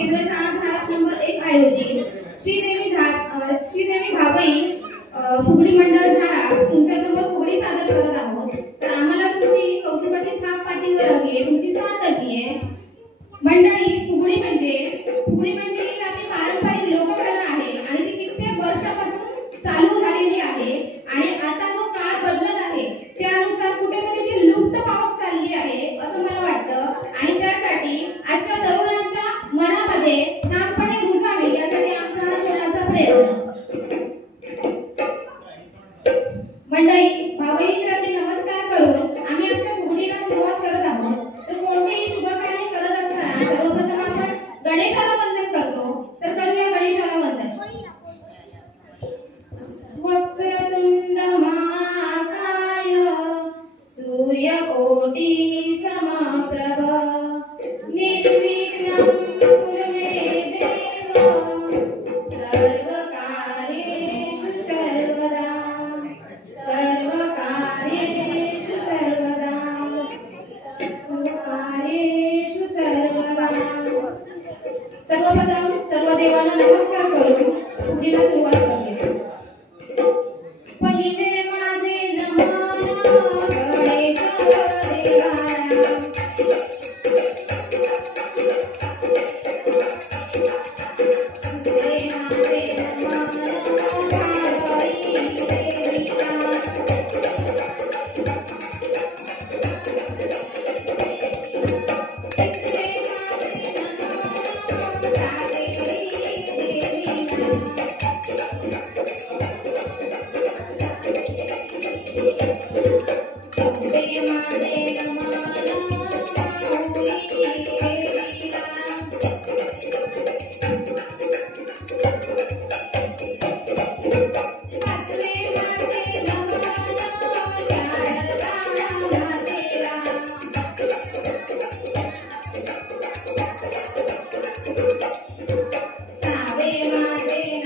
केंद्रशाळा झाड नंबर 1 आयोजित श्रीदेवी भावई फुगडी मंडळ झाडा तुमच्यासमोर फुगडी सादर करत आहोत. तर आम्हाला तुमची कौतुकाची थाप पाठीवर हवी आहे, तुमची साथ हवी आहे. मंडळी, फुगडी म्हणजे ही आपली पारंपरिक लोककला आहे आणि ती कित्येक वर्षापासून चालू झालेली आहे. आणि आता जो काळ बदलत आहे त्यानुसार कुठेतरी ती लुप्त पावत चालली आहे असं मला वाटतं. आणि त्यासाठी आजच्या तरुणांच्या मनामध्ये ठामपणे रुजावे यासाठी आमचा हा छोटासा प्रयत्न. मंडळी, भावईश्वरने नमस्कार करून आम्ही आमच्या फुगडीला सुरुवात करत आहोत. तर कोणतेही शुभ कार्य करत असताना सर्वप्रथम आपण गणेशाला वंदन करतो. तर करूया गणेशाला वंदन. वक्रतुंड महाकाय सूर्यकोटी समप्रभ निर्विघ्नं कुरु मे देव सर्वकार्येषु सर्वदा सर्वप्रथम सर्व देवांना नमस्कार करून फुगडीला सुरुवात करूया. पहिले माझे नमन गणेश देवाला, दुसरे माझे नमन भावई देवीला,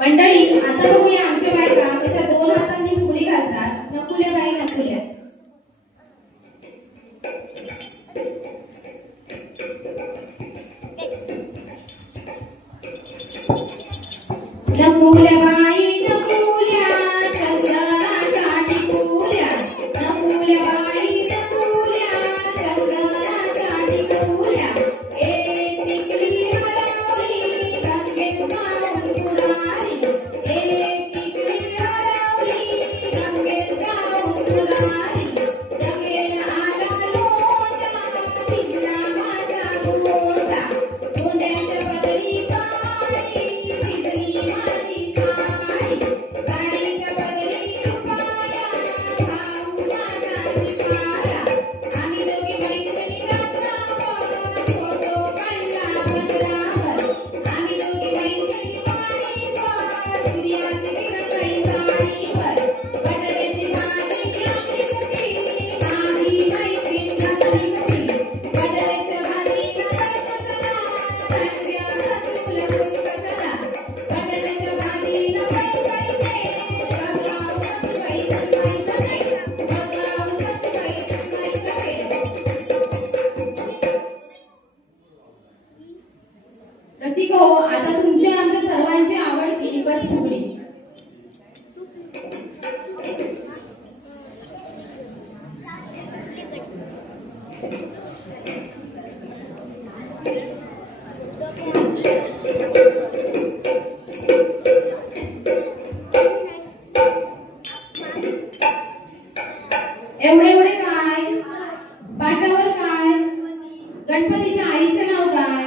मंडळी आता बघूया आमच्या बायका कशा दोन हातांनी फुगडी घालतात. नकुल्या बाई नकुल्या. नकुल्या बाई नकुल्या चंदनाच्या टिकुल्या. नकुल्या बाई नकुल्या चंदनाच्या टिकुल्या. एक टिकली हरवली गंगेत गाऊन पुराली. एक टिकली हरवली गंगेत गाऊन पुराली. गंगेला आला लोटा भिजला माझा गोटा. धोंड्याच्या बदली काळी रसिको, आता तुमच्या आमच्या सर्वांची आवडती बस फुगडी. एवढे एवढे काय पाटावर काय, गणपतीच्या आईचं नाव काय,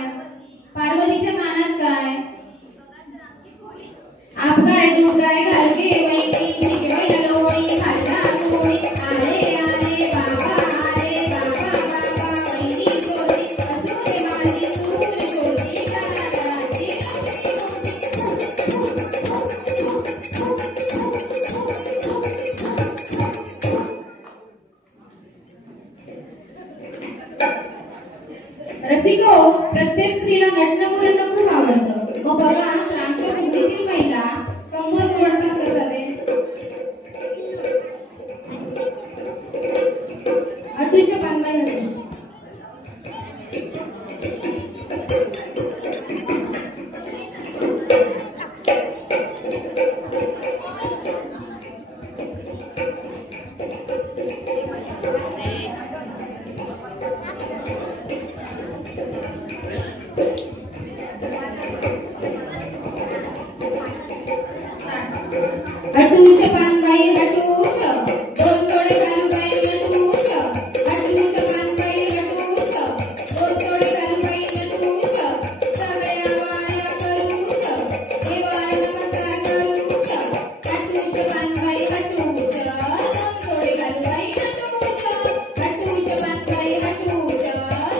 पार्वतीच्या कानात काय, आप काय तू काय घालके वैनी शिकवायला लोणी खाल्ला लोणी आले आले बाबा आले बाबा बाबा वैनी सोडी अजून माझी सूर सोडी कानाची. रसिको, प्रत्येक स्त्रीला नटणं बोलणं खूप आवडतं. मग बघा आमच्या फुगडीतील महिला कंबर मोडतात कशाने. अटूच्या पानबाई हटूश. हटूश पानबाई हटूश, दोन तोडे घालू बाई नटूश. हटूश पानबाई हटूश, दोन तोडे घालू बाई नटूश. सगळ्या वाऱ्या करूश, देवाला नमस्कार करूश. हटूश पानबाई हटूश, दोन तोडे घालू बाई नटूश. हटूश पानबाई हटूश,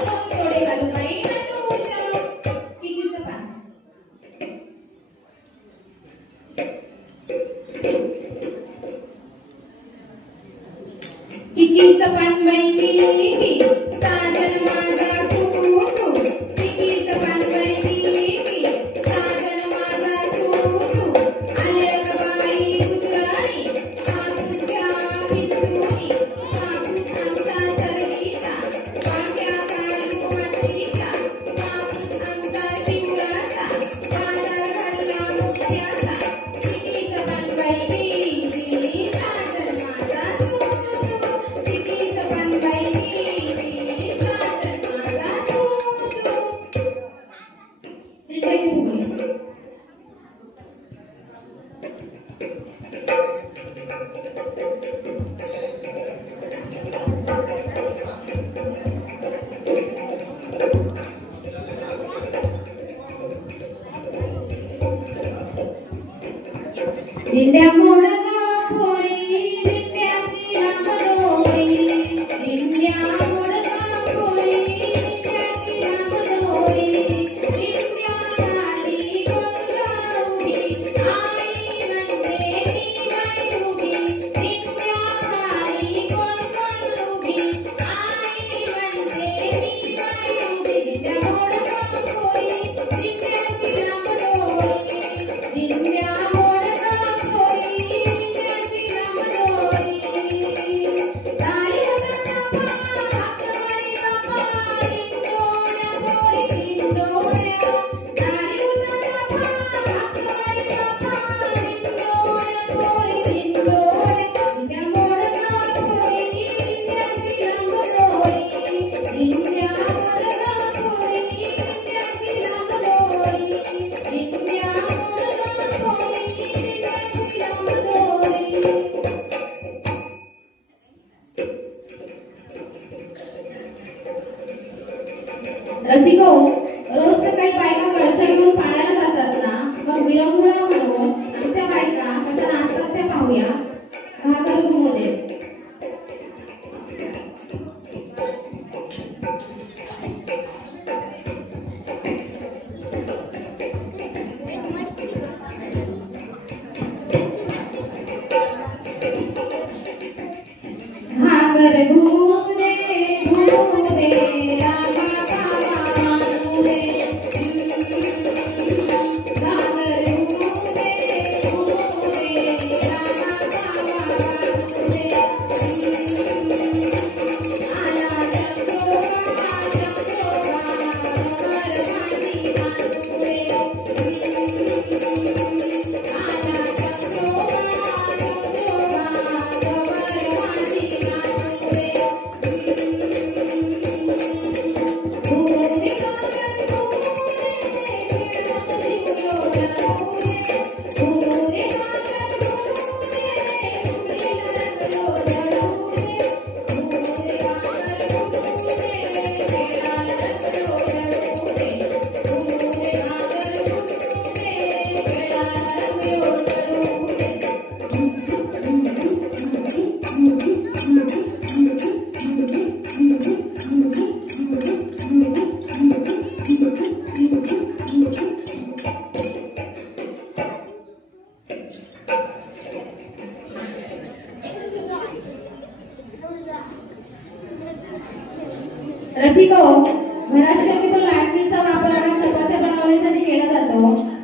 दोन तोडे घालू बाई नटूश. किकीचं पान. किकीचं पान बाई किकी, साजन माझा कुकू. किकीचं पान बाई किकी, साजन माझा कुकू. आले ग बाई गुजराणी, मातुच्या बिंदुनी. मापूस आमचा सरगीचा, वाट्या घालू मातीचा. मापूस आमचा शिवराचा, बाजार घातला मोत्याचा. किकीचं पान बाई किकी, साजन माझा कुकू. किकीचं पान बाई किकी, साजन माझा कुकू. त्रिबाईची फुगडी. दिंड्या मोडगा पोरी, दिंड्याची लांब दोरी. दिंड्या मोडगा पोरी, दिंड्याची लांब दोरी. दिंड्या खाली कोण उभी, आई म्हणते मी बाई उभी. दिंड्या खाली कोण उभी, आई म्हणते मी बाई उभी. दिंड्या मोडगा पोरी, दिंड्याची लांब दोरी. दिंड्या मोडगा पोरी, रसिको, घरात शक्यतो लाटणीचा वापर हा चपात्या बनवण्यासाठी केला जातो.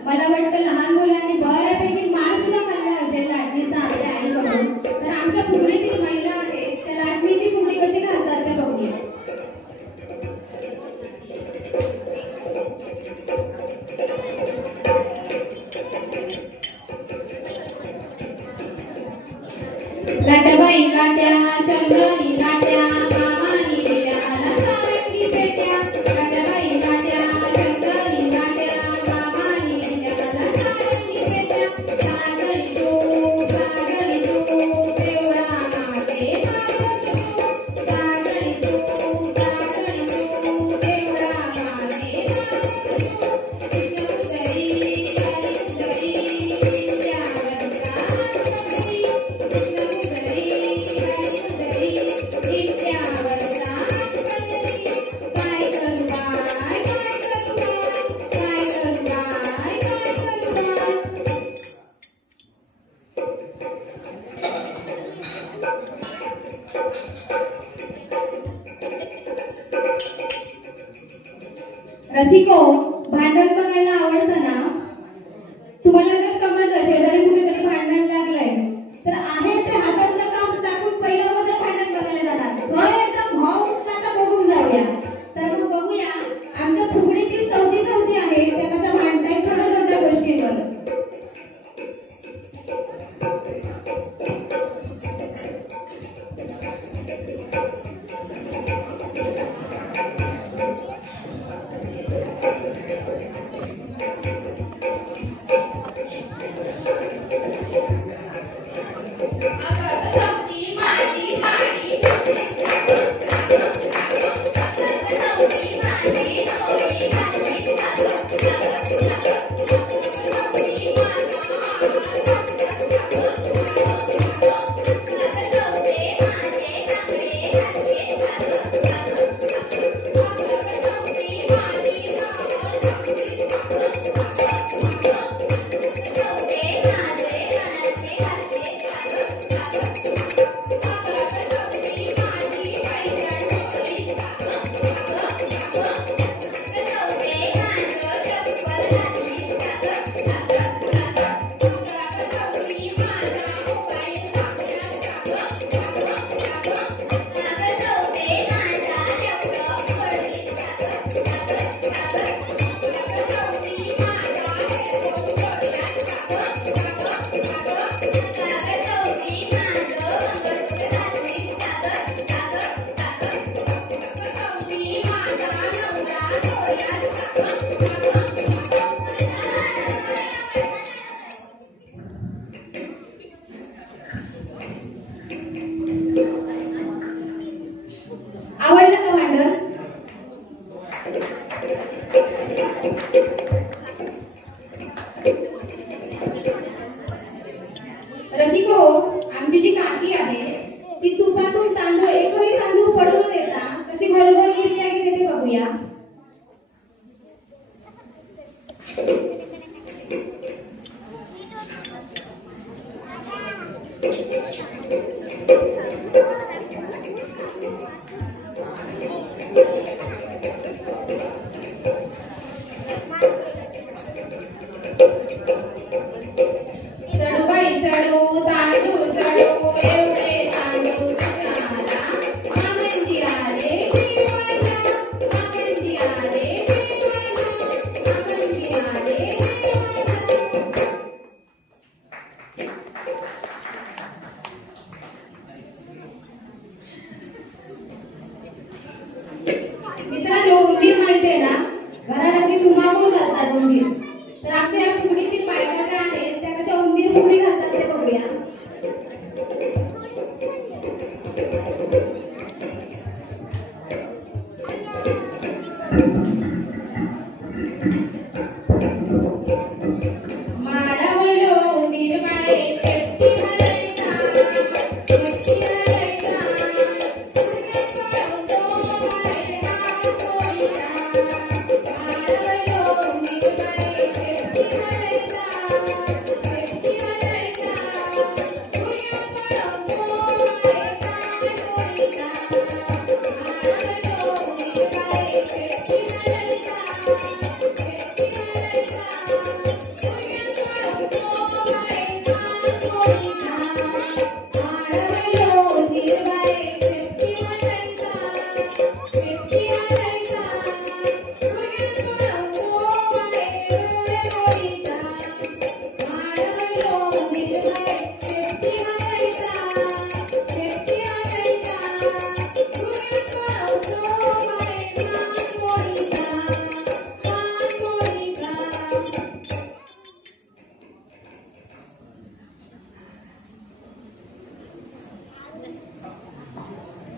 मला वाटतं लहान मुलांनी बऱ्यापैकी मार सुद्धा खाल्ला असेल लाटणीचा आपल्या आईकडून. तर आमच्या फुगडीतील महिला आहेत त्या लाटणीची फुगडी कशी घालतात ते बघूया. लाट्याबाई लाट्या चंदनी लाट्या कामानी दिल्या मला सारंगी पेट्या. लाट्याबाई लाट्या चंदनी लाट्या कामानी दिल्या मला सारंगी पेट्या. सागरी तू तेवढा मागे मागतो. सागरी तू तेवढा मागे मागतो. कृष्णसुंदरी हरिसुंदरी रसिको, भांडण बघायला आवडतं ना? तुम्हाला जर समजलं शेजारी कुठेतरी भांडण लागलंय तर आहे ते हातातलं काम टाकून पहिलं अगोदर भांडण बघायला जाणार. एकदम भाव उठला तर बघून जाऊया. तर मग बघूया आमच्या फुगडीतील चौथी आहे त्या कशा भांडतायत छोट्या छोट्या गोष्टींवर.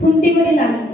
खुंटीमध्ये लागली.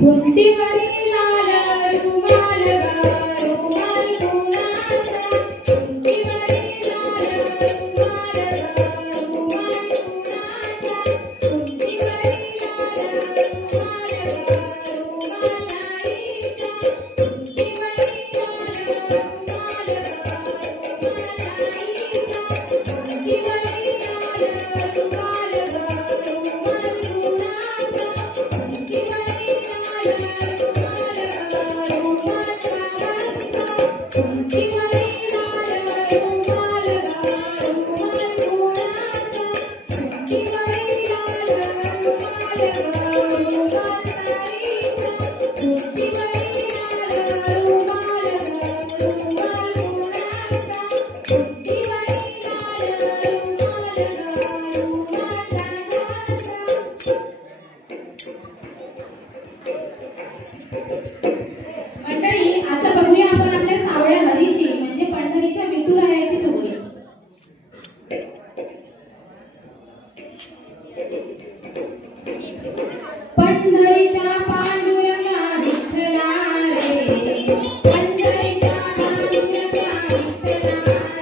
खुंटीवरी लाल रुमाल रुमाल कोणाचा, खुंटीवरी लाल रुमाल रुमाल कोणाचा, खुंटीवरी लाल रुमाल रुमाल आईचा, खुंटीवरी लाल रुमाल रुमाल आईचा, खुंटीवरी लाल रुमाल रुमाल कोणाचा, खुंटीवरी मंडळी, आता बघूया आपण आपल्या सावळ्या हरीची म्हणजे पंढरीच्या विठुरायाची फुगडी. पंढरीच्या पांडुरंगा विठ्ठला रे, पंढरीच्या पांडुरंगा विठ्ठला रे,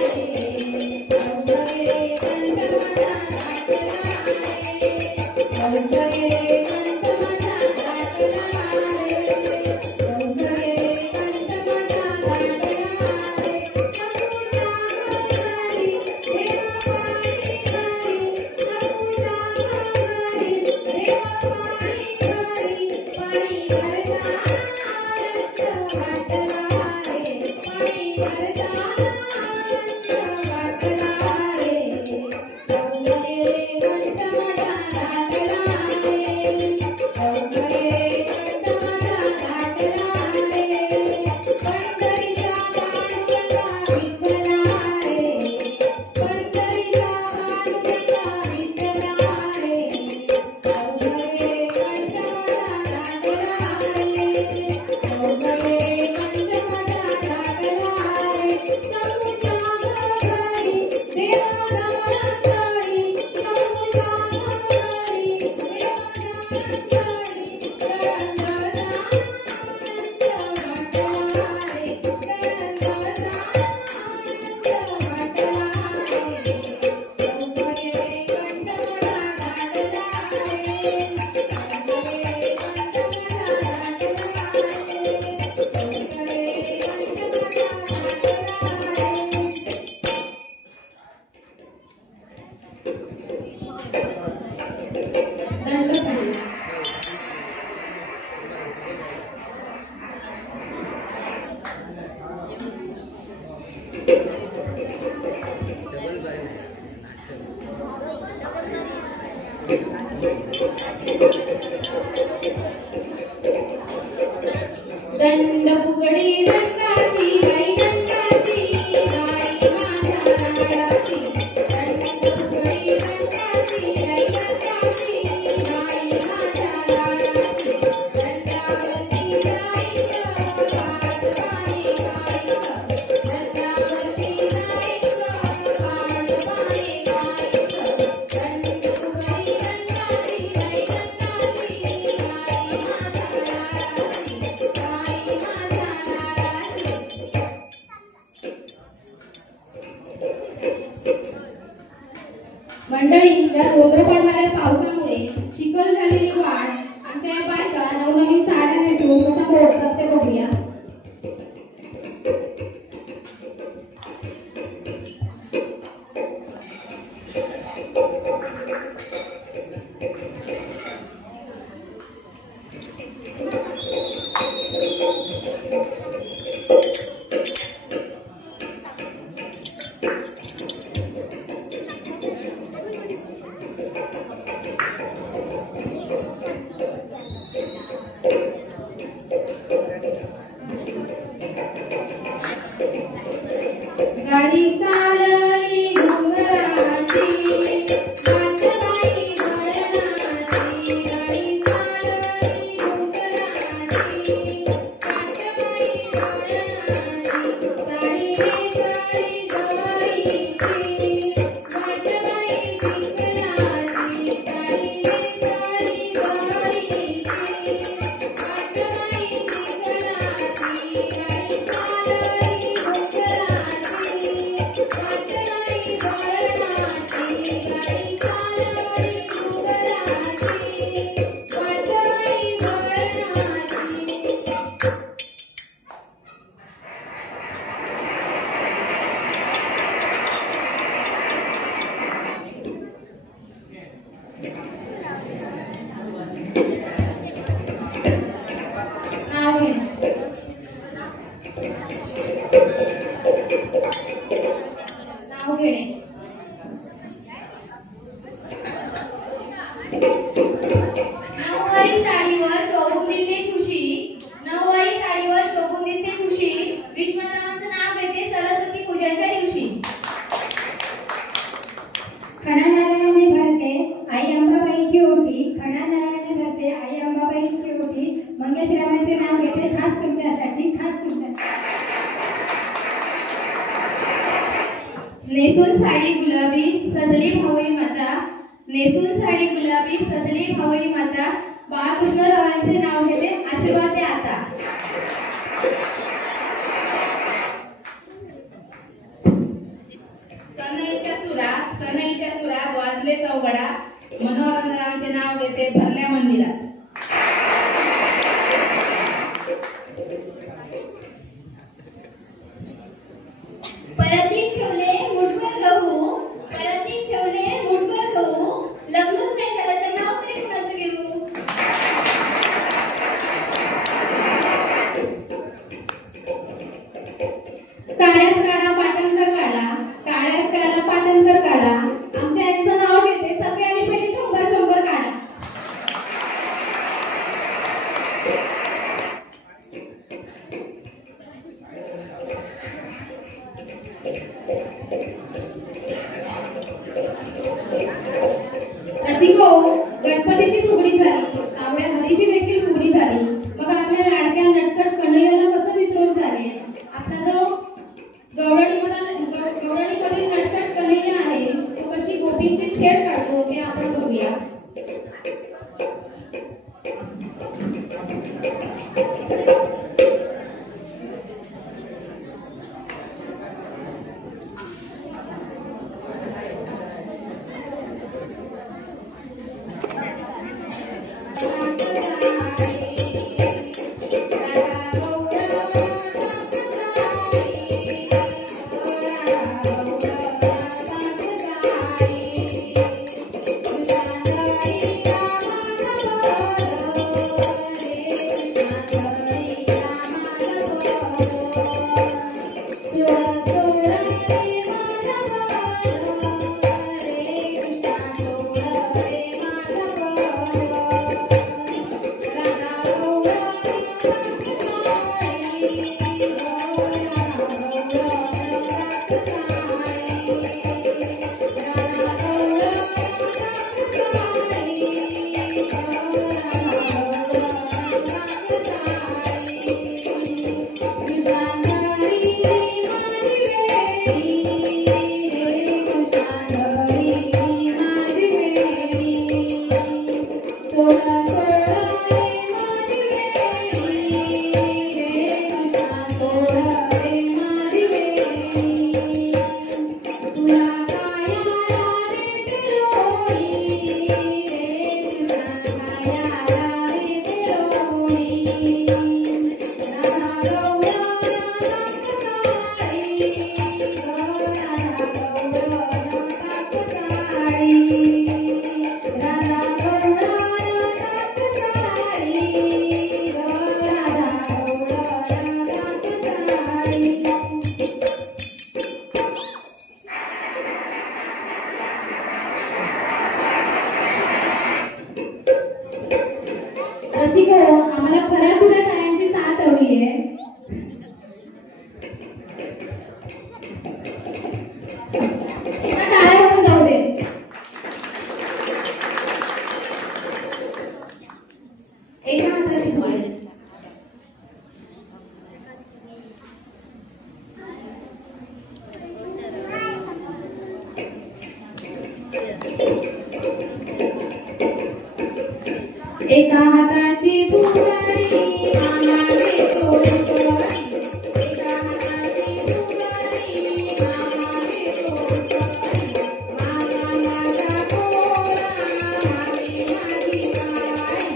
अवघे कंठ माझा घातला रे, अवघे कंठ माझा घातला रे, दंड फुगडी दंडाची बाई दंडाची बाई माझ्या दंडाची, दंड फुगडी दंडाची बाई दंडाची बाई माझ्या दंडाची, दंडावरती जायचं पाच पाणी गायचं, दंडावरती जायचं पाच पाणी गायचं, दंड फुगडी दंडाची बाई दंडाची बाई माझ्या मंडळी, या धोधो पडणाऱ्या पावसामुळे चिखल झालेली वाट आमच्या या बायका नवनवीन साड्या नेसून कशा मोडतात ते बघूया. नाव घेणे. नाव घेणे. नऊवारी साडीवर शोभून दिसते ठुशी, नऊवारी साडीवर शोभून दिसते ठुशी, विष्णुरावांचं नाव घेते सरस्वती पूजनच्या दिवशी. खणा नारळाने भरते आई अंबाबाईची ओटी, खणा नारळाने भरते आई अंबाबाईची ओटी, मंगेशरावांचे नाव घेते खास तुमच्यासाठी, खास तुमच्यासाठी. नेसून साडी गुलाबी सजली भावई माता, नेसून साडी गुलाबी सजली भावई माता, बाळकृष्णरावांचे नाव घेते आशीर्वाद दे आता. सनईच्या सुरात वाजले चौघडा, मनोहररावांचे नाव घेते भरल्या मंदिरात. परतीत ठेवले मुठभर गहू, परतीत ठेवले मुठभर गहू, लग्नच नाही झालं तर नाव तरी कुणाचं घेऊ. काड्यात काढा पाटणकर काढा, काड्यात काढा पाटणकर काढा, आमच्या यांचं नाव घेते सगळ्यांनी पहिले 100-100 काढा. रसिको, गणपतीची फुगडी झाली, सावळ्या हरीची देखील फुगडी झाली, मग आपल्या लाडक्या नटखट कन्हैयाला कसं विसरून झाले. आपला जो गवळणीमधील नटखट कन्हैया आहे तो कशी गोपींची छेड काढतो ते आपण बघूया. रसिको, आम्हाला खऱ्या खुऱ्या टाळ्यांची साथ हवी आहे. एका टाळ्या होऊन जाऊ दे. एका हाताची थाळी. एका हाताची फुगडी मामाचे तोडकरी, एका हाताची फुगडी मामाचे तोडकरी, मामा माझा गोरा मामी माझी काळी,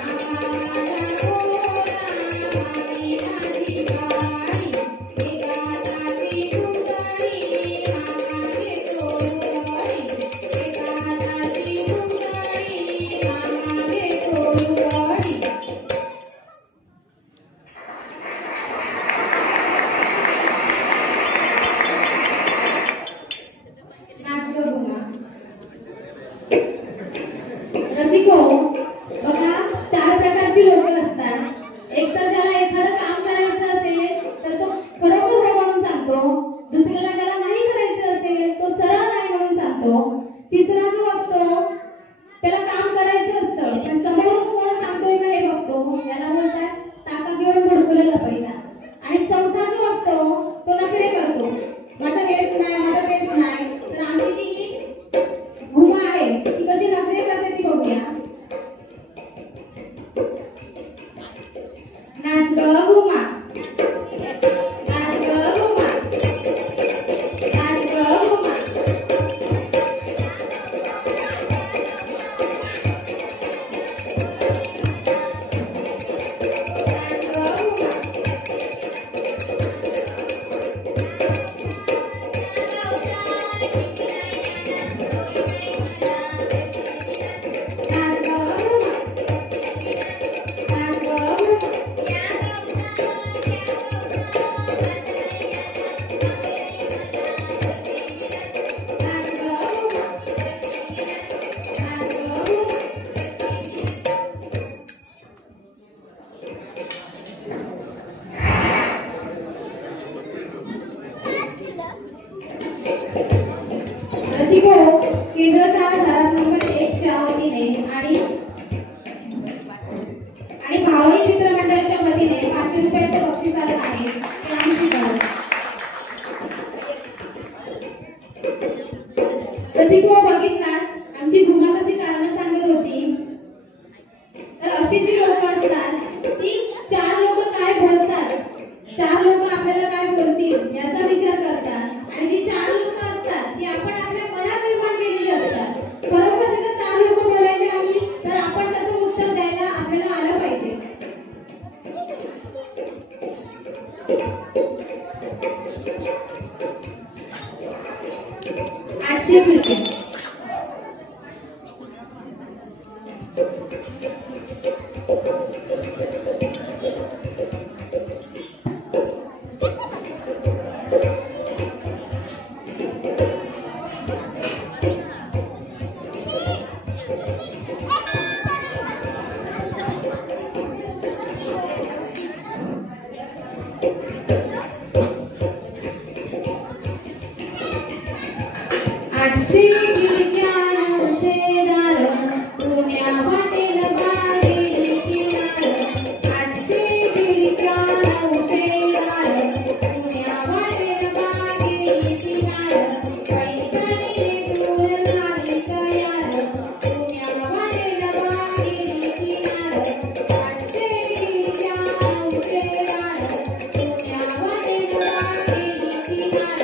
मामा माझा गोरा मामी माझी काळी, एका हाताची फुगडी मामाचे तोडकरी, एका हाताची फुगडी रसिको, बघा 4 प्रकारची लोक असतात. एक तर ज्याला एखादं काम करायचं असेल तर तो खरोखर हो म्हणून सांगतो. दुसऱ्याला ज्याला नाही करायचं असेल तो सरळ नाही म्हणून सांगतो. तिसरा जो असतो त्याला काम करायचं असतं पण समोरून कोण सांगतोय का हे बघतो. याला बोलतात ताकदीवर भडकलेला पैसा. आणि चौथा जो असतो तो नखरे करतो. माझं हेच नाही, माझं तेच नाही. तर आमची जी घुमा आहे ती कशी नखरे करते ती बघूया. नाच ग घुमा, नाच ग घुमा, नाच ग घुमा. रसिको, केंद्र शाळा धरात नंबर 1 च्या वतीने आणि भावई चित्रमंडळाच्या वतीने 500 रुपयाचं बक्षीस आलं आहे. ते आम्ही स्वीकारतो. रसिको, बघितलात आमची घुमा कशी कारणं सांगत होती. तर अशी जी लोक असतात ती 4 लोक काय बोलतात, 4 लोक आपल्याला काय बोलतील याचा विचार करतात. आणि जी 4 लोक असतात ती आपण आपल्या मनात निर्माण केलेली असतात. बरोबर जर 4 लोक बोलायला आली तर आपण त्याचं उत्तर द्यायला आपल्याला आलं पाहिजे. आठशे रुपये. आठशे गिरक्यानं शेदार पुण्या वाटेल बाहेर किनार. आठशे गिरक्यानं शेदार पुण्या वाटेल बाहेर किनार. पैठणी दूर झाली तयार पुण्या वाटेल बाहेर किनार. आठशे गिरक्यानं शेदार पुण्या वाटेल बाहेर किनार.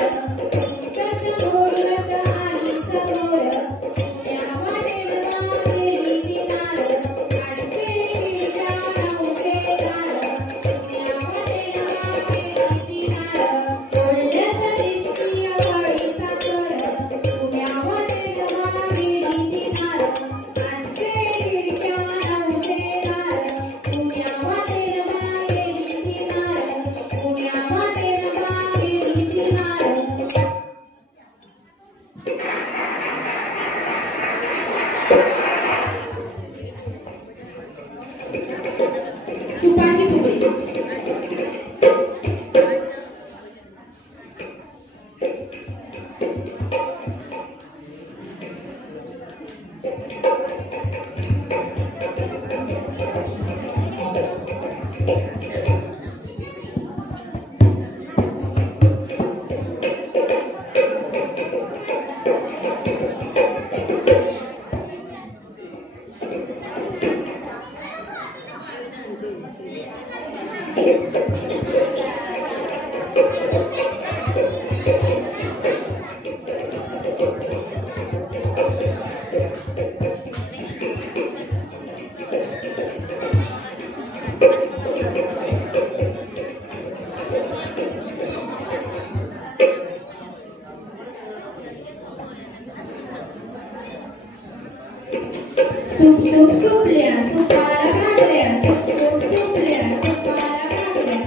Sup sup suplia, supala kadrea, sup sup suplia, supala kadrea.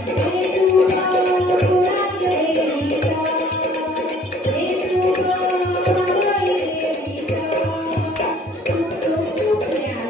Esuga kurangge kita, esuga kurangge kita. Sup sup suplia,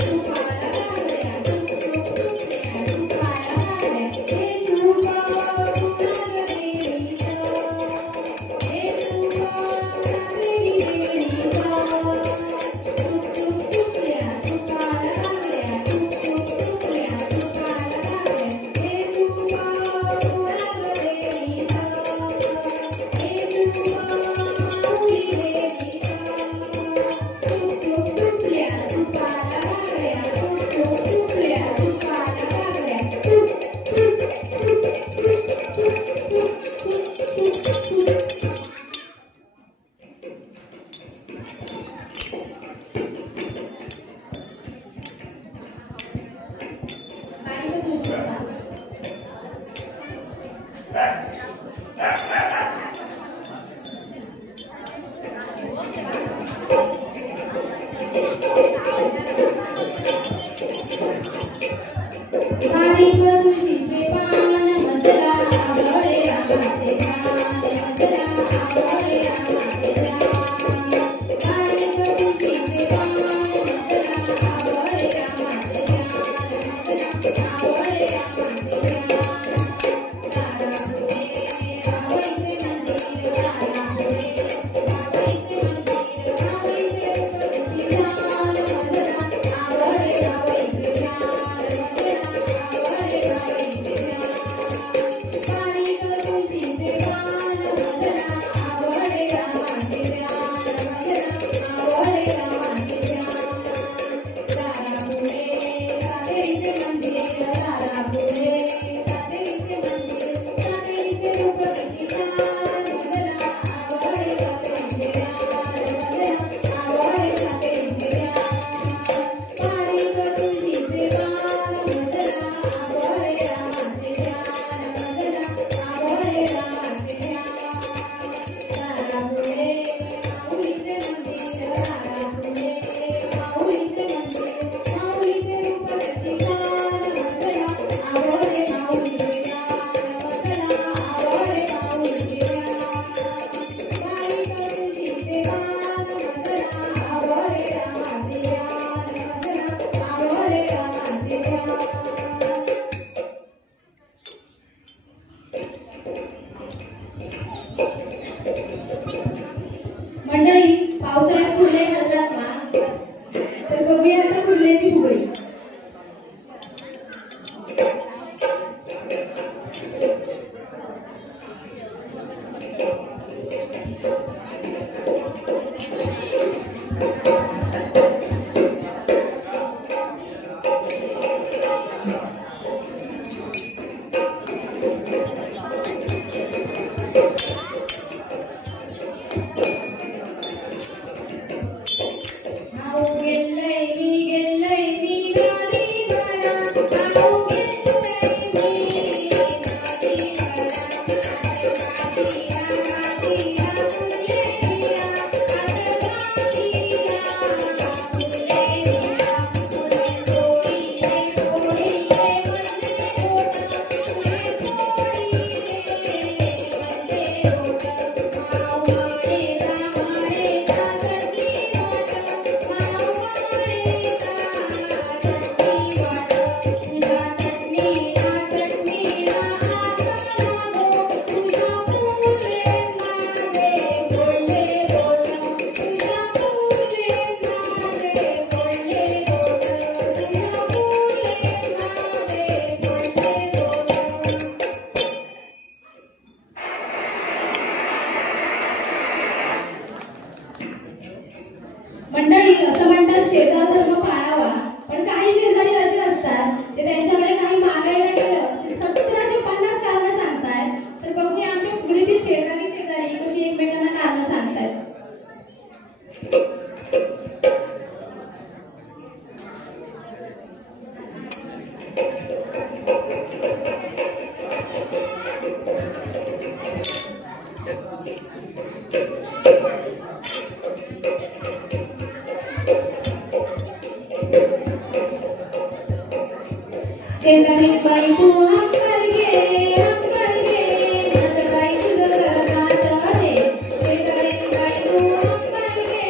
शेजारी बाई तू हक्कर घे माझं बाई तुझं करतात रे शेजारी बाई तू हक्कर घे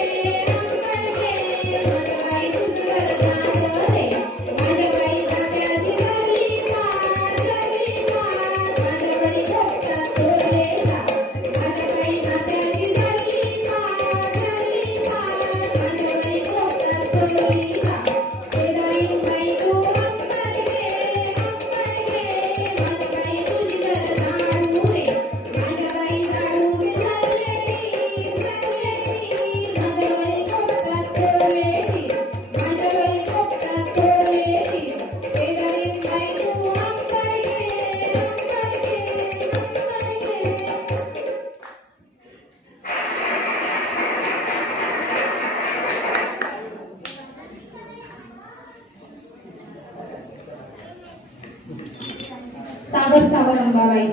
माझं बाई तुझं करतात रे माझ्या बाई जात्याची झाली मार माझ्या बाई खोपटात तोरलेला माझ्या बाई जात्याची झाली मार माझ्या बाई खोपटात तोरलेला शेजारी बाई तू हक्कर घे माझ्या बाई तुझी करणार रे माझ्या बाई जाडून धरलेली माझ्या बाई खोपटात तोरलेली माझ्या बाई खोपटात तोरलेली शेजारी बाई तू हक्कर घे सावर सावर अंबाबाई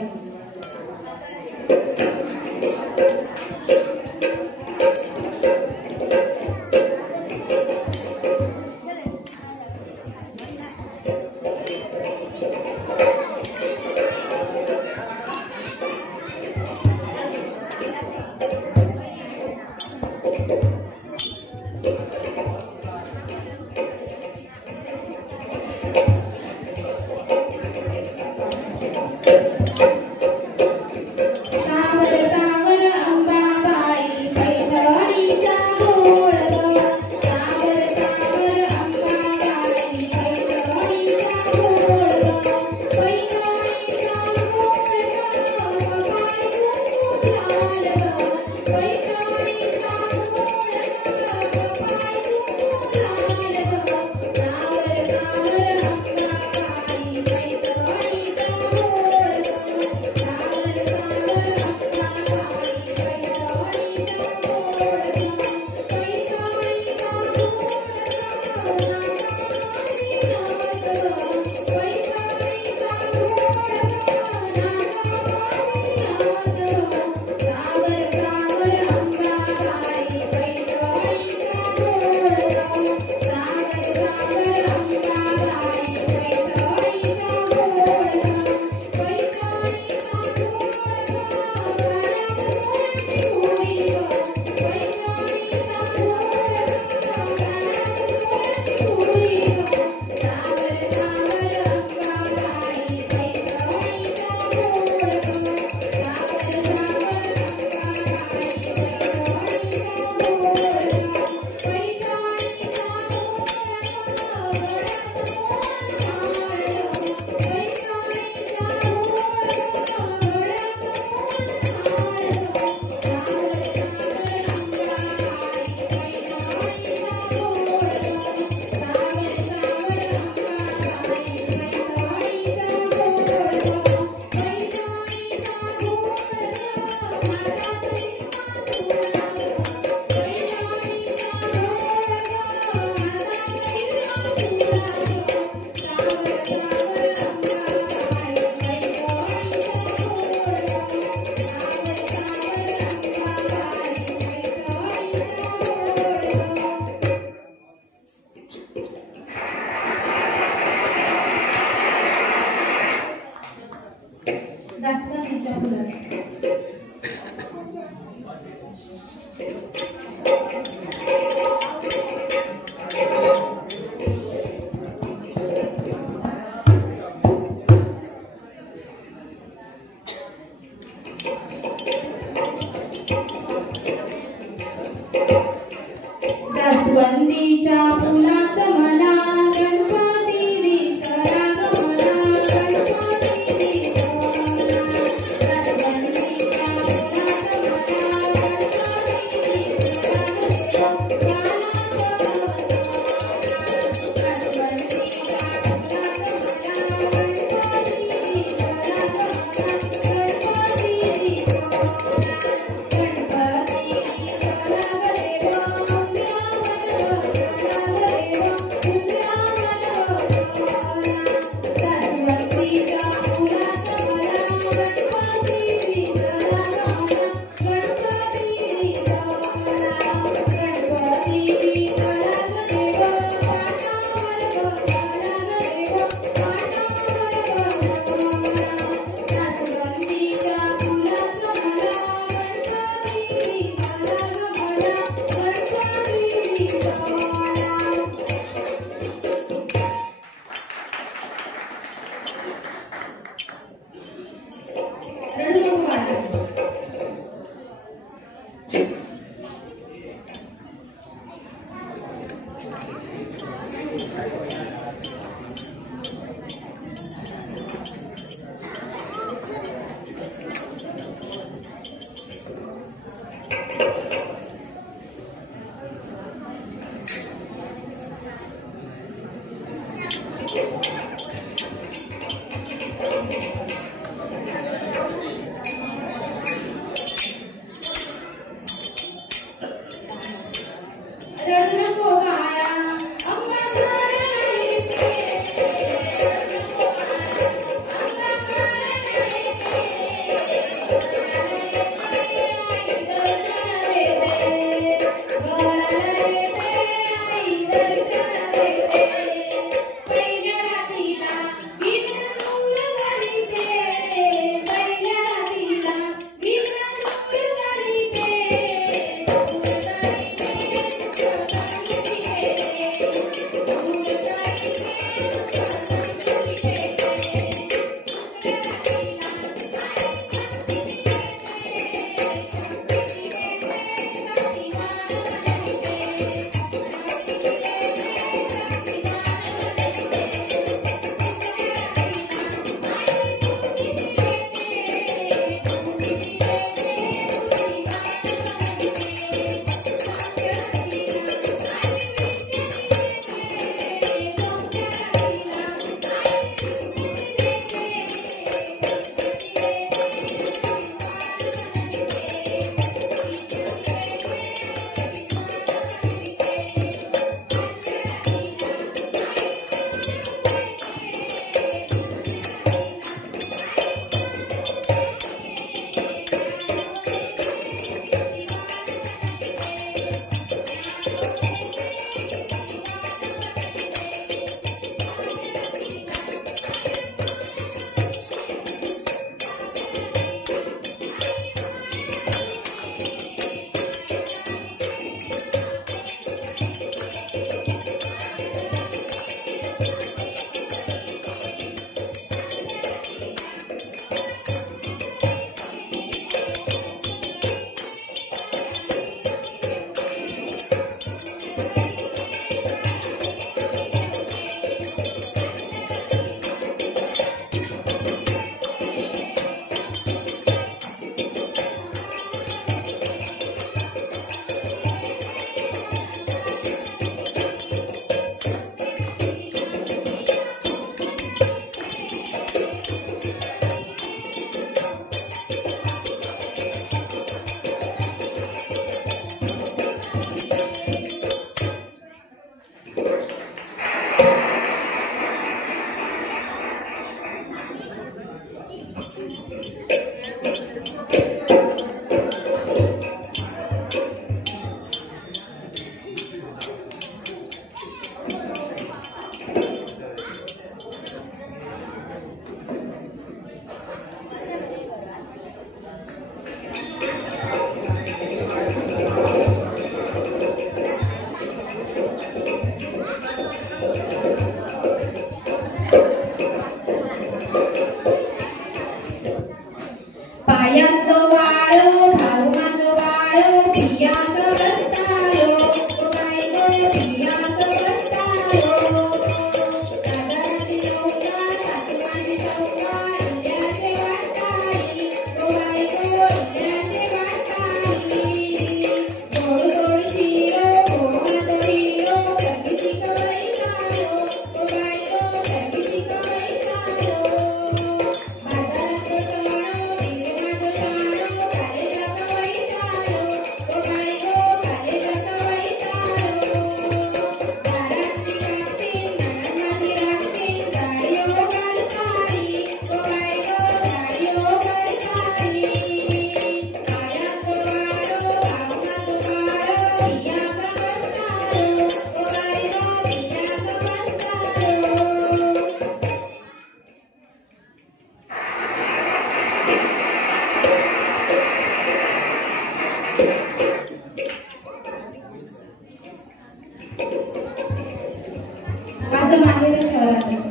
माझं माहेर शहरात आहे.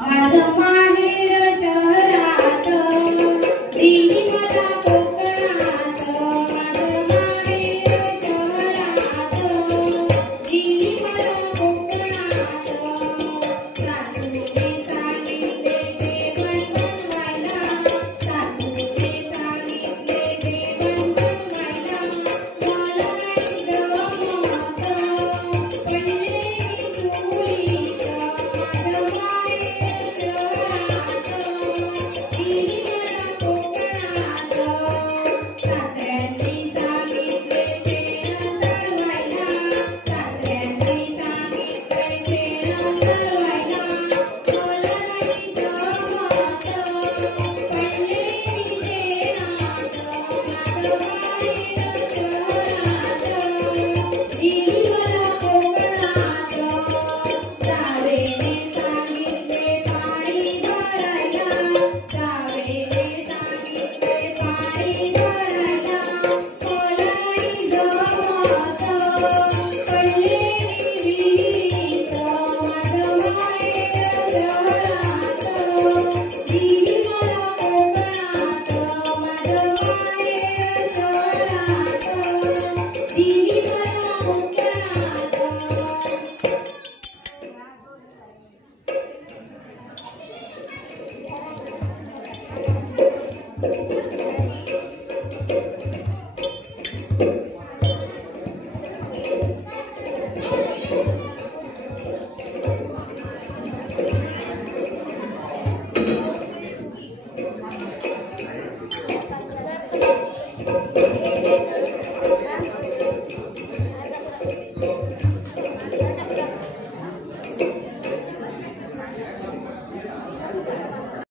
माझं माहेर शहरात दिली मला कोकणात माझं माहेर शहरात दिली मला कोकणात सासूने सांगितले जेवण बनवायला सासूने सांगितले जेवण बनवायला मला नाही जमत पडले मी चुलीत माझं माहेर शहरात दिली मला कोकणात सासऱ्यांनी सांगितले शेण चरवायला सासऱ्यांनी सांगितले शेण चरवायला मला नाही जमत पडले मी शेणात माझं माहेर शहरात दिली मला कोकणात जावेने सांगितले पाणी भरायला जावेने सांगितले पाणी भरायला मला नाही जमत पडले मी विहिरीत माझं माहेर शहरात दिली मला कोकणात माझं माहेर शहरात दिली मला कोकणात